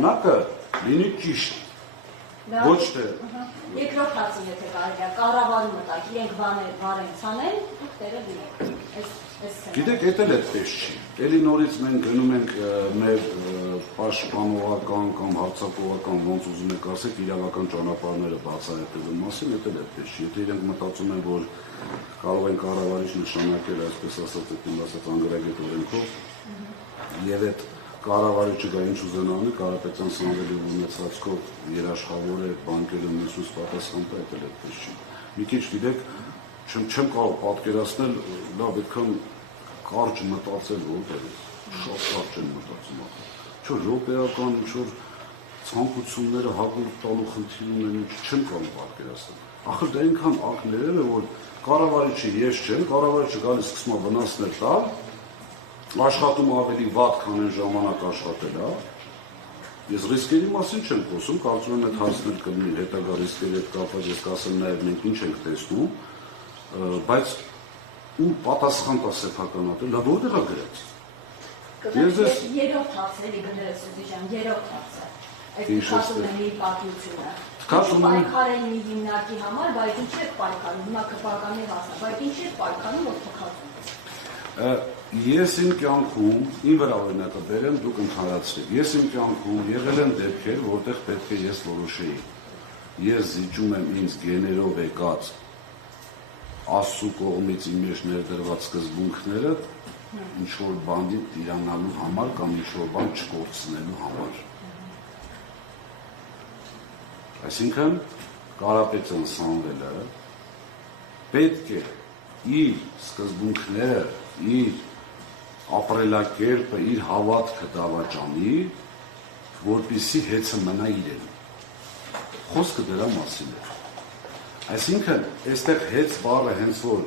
ժամանակը լինի ճիշտ։ Ոչ թե։ Երկրորդ հարցը եթե կարելի է, կառավարում մտակ, իրենք բաներ ցանեն, դերը դինեք։ Գիտեք, դա էլ այդպես չի։ Էլի նորից մենք գնում ենք մեր պաշտպանողական կամ հարձակողական ոնց ուզում եք ասեք իրավական ճանապարհները բացահայտելու մասին, դա էլ այդպես չի։ Եթե իրենք մտածում են, որ կարող են կառավարիչ նշանակել, այսպես ասած, անգրագետ օրենքով, եւ այդ կառավարիչը գա ինչ ուզենալի, Կարապետյան Սամվելի ունեցածքով երաշխավոր է բանկերում միսուս պատասխան տա, դա էլ այդպես չի։ Մի քիչ գիտեք, չեմ կարող պատկերացնել, լավ, այդքան կարճ մտածել որտեղից, շատ կարճ են մտածում ախր։ Չէ, րոպեական ինչ-որ ցանկությունները հագուրդ տալու խնդիր ունեն, չեմ կարող պատկերացնել։ Ախր դա այնքան ակներել է, որ կառավարիչը ես չեմ, կառավարիչը գալիս սկսում է վնասներ տալ, աշխատում ավելի վատ, քան այն ժամանակ աշխատել, հա։ Ես ռիսկերի մասին չեմ խոսում, կարծում եմ այդ հարցներ կլինի հետագա ռիսկերի հետ կապված, ես կասեմ նաև մենք ինչ ենք տեսնում, բայց ու պատասխան տա սեփականատեր, լավ որտեղ է գրած։ Երրորդ հարցը էլի գներես Սուզիջան, երրորդ հարցը։ Այդ քաշումների պատմությունը։ Պայքարել մի հիմնարկի համար, բայց ինչ է պայքարում, հիմա քպականի հասա, բայց ինչ է պայքարում, որ փոխածում։ Ես իմ կյանքում, իմ վրա օրինակը բերեմ, դուք ընդհանրացրեք։ Ես իմ կյանքում եղել են դեպքեր, որտեղ պետք է ես որոշեի։ Ես զիջում եմ ինձ գեներով եկած Աստծու կողմից իմ մեջ ներդրված սկզբունքները ինչ-որ բանի տիրանալու համար կամ ինչ-որ բան չկորցնելու համար։ Այսինքն Կարապետյան Սամվելը պետք է իր սկզբունքները, իր ապրելակերպը, իր հավատքը դավաճանի, որպեսզի հեծը մնա իրեն։ Խոսքը դրա մասին է։ Այսինքն, այստեղ հեծ բառը հենց որ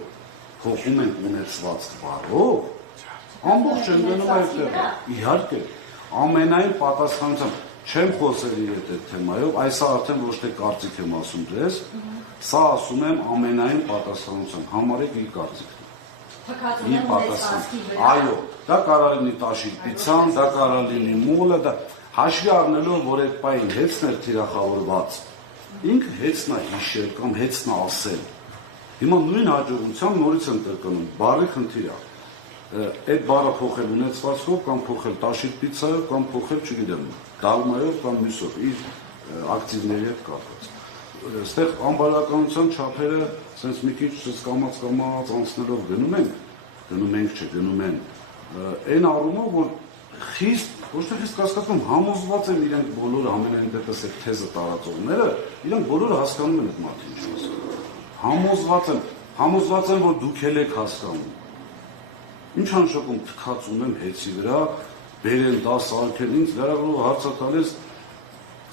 փոխում են ունեցված բառով, ամբողջ են գնում այստեղ, իհարկե, ամենայն պատասխանությամբ չեմ խոսել իր այդ թեմայով, այսա արդեն ոչ թե կարծիք եմ ասում ձեզ, սա ասում եմ ամենայն պատասխանությամբ, համարեք իր կարծիքն։ Իր պատասխան։ Այո, դա կարող լինի տաշիր պիցան, դա կարող լինի մուլը, դա հաշվի առնելով, որ այդ պահին հեծն էր թիրախավորված, ինքը հեծն է հիշել կամ հեծն է ասել։ Հիմա նույն հաջողությամբ նորից եմ կրկնում, բառի խնդիր է։ Այդ բառը փոխել ունեցվածքով կամ փոխել տաշիր պիցայով կամ փոխել, չգիտեմ, դալմայով կամ մյուսով, իր ակտիվների հետ կապված։ Այստեղ անբարոյականության չափերը sense մի քիչ կամաց անցնելով գնում են, գնում են այն առումով, որ խիստ, ոչ թե խիստ կասկածում, համոզված են իրենք բոլորը ամենայն դեպս այդ թեզը տարածողները, իրենք բոլորը հասկանում են այդ մարդը ինչ ասում։ Համոզված են, որ դուք էլ եք հասկանում։ Ինչ անշակում թքած ունեմ հեծի վրա, բերեն 10 արկել ինձ, լրագրողը հարցը տալիս,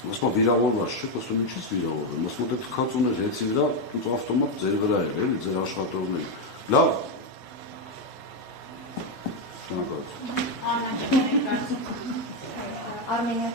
ասում վիրավորված չեք, ասում ինչից վիրավորվեմ, ասում դե թքած ուներ հեծի վրա, ավտոմատ ձեր վրա էր, էլի ձեր աշխատողներ։ Լավ։ Շնորհակալություն։ Արմենիա